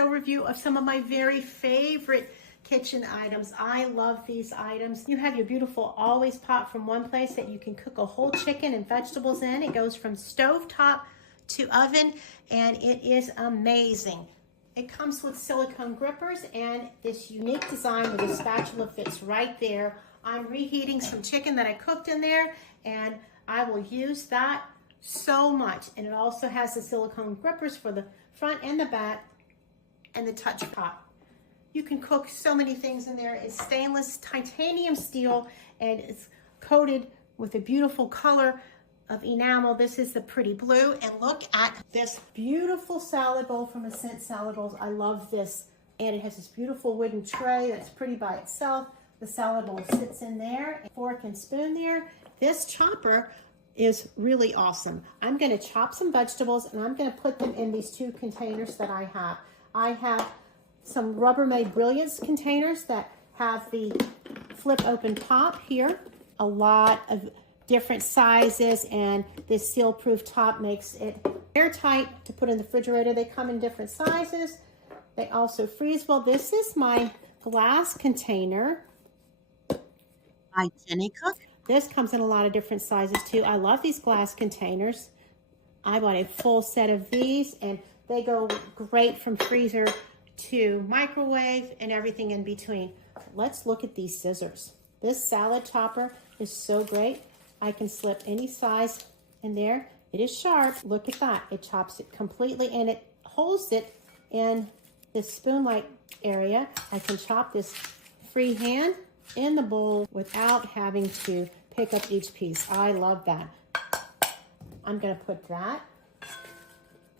overview of some of my very favorite kitchen items. I love these items. You have your beautiful always pot from one place that you can cook a whole chicken and vegetables in. It goes from stovetop to oven, and it is amazing. It comes with silicone grippers and this unique design where the spatula fits right there. I'm reheating some chicken that I cooked in there, and I will use that so much. And it also has the silicone grippers for the front and the back and the touch pot. You can cook so many things in there. It's stainless titanium steel and it's coated with a beautiful color of enamel. This is the pretty blue, and look at this beautiful salad bowl from Airsent salad bowls. I love this, and it has this beautiful wooden tray that's pretty by itself. The salad bowl sits in there, fork and spoon there. This chopper is really awesome. I'm going to chop some vegetables and I'm going to put them in these two containers that I have. I have some Rubbermaid Brilliance containers that have the flip open top here. A lot of different sizes, and this seal-proof top makes it airtight to put in the refrigerator. They come in different sizes. They also freeze well. This is my glass container. By Jenny Cook. This comes in a lot of different sizes too. I love these glass containers. I bought a full set of these, and they go great from freezer to microwave and everything in between. Let's look at these scissors. This salad chopper is so great. I can slip any size in there. It is sharp. Look at that. It chops it completely, and it holds it in this spoon-like area. I can chop this freehand in the bowl without having to pick up each piece. I love that. I'm going to put that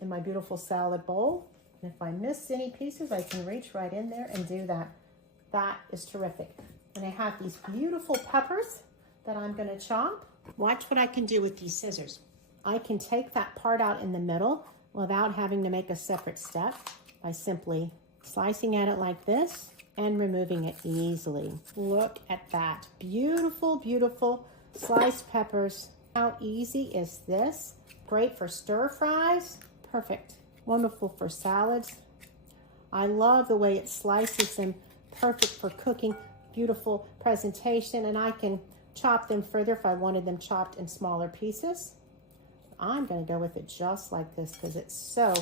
in my beautiful salad bowl. And if I miss any pieces, I can reach right in there and do that. That is terrific. And I have these beautiful peppers that I'm going to chop. Watch what I can do with these scissors. I can take that part out in the middle without having to make a separate step by simply slicing at it like this and removing it easily. Look at that. Beautiful, beautiful sliced peppers. How easy is this? Great for stir fries. Perfect. Wonderful for salads. I love the way it slices them. Perfect for cooking. Beautiful presentation, and I can chop them further if I wanted them chopped in smaller pieces. I'm going to go with it just like this because it's so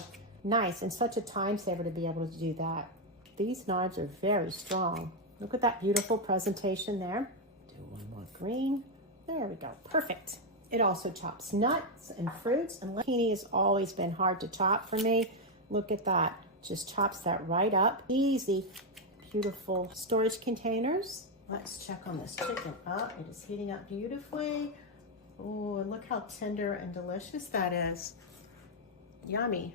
nice and such a time saver to be able to do that. These knives are very strong. Look at that beautiful presentation there. Do one more green. There we go. Perfect. It also chops nuts and fruits, and zucchini has always been hard to chop for me. Look at that. Just chops that right up. Easy. Beautiful storage containers. Let's check on this chicken. Oh, it is heating up beautifully. Oh, and look how tender and delicious that is. Yummy.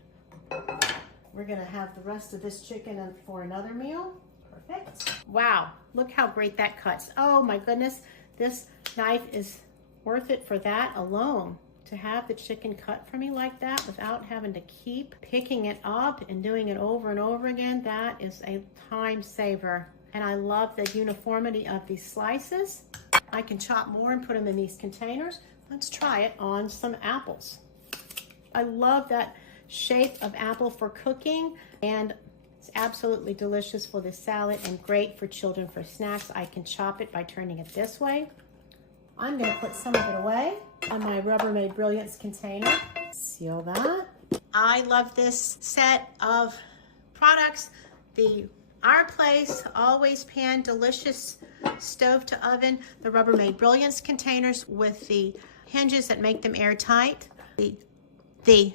We're gonna have the rest of this chicken for another meal. Perfect. Wow, look how great that cuts. Oh my goodness, this knife is worth it for that alone. To have the chicken cut for me like that without having to keep picking it up and doing it over and over again, that is a time saver. And I love the uniformity of these slices. I can chop more and put them in these containers. Let's try it on some apples. I love that shape of apple for cooking, and it's absolutely delicious for the salad and great for children for snacks. I can chop it by turning it this way. I'm going to put some of it away on my Rubbermaid Brilliance container. Seal that. I love this set of products. The Our Place Always Pan Delicious Stove to Oven, the Rubbermaid Brilliance containers with the hinges that make them airtight, the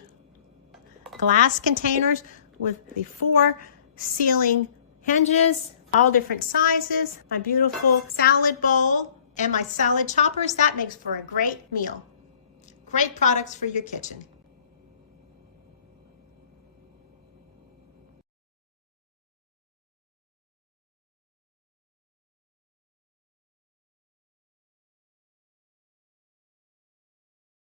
glass containers with the 4 sealing hinges, all different sizes, my beautiful salad bowl, and my salad choppers. That makes for a great meal. Great products for your kitchen.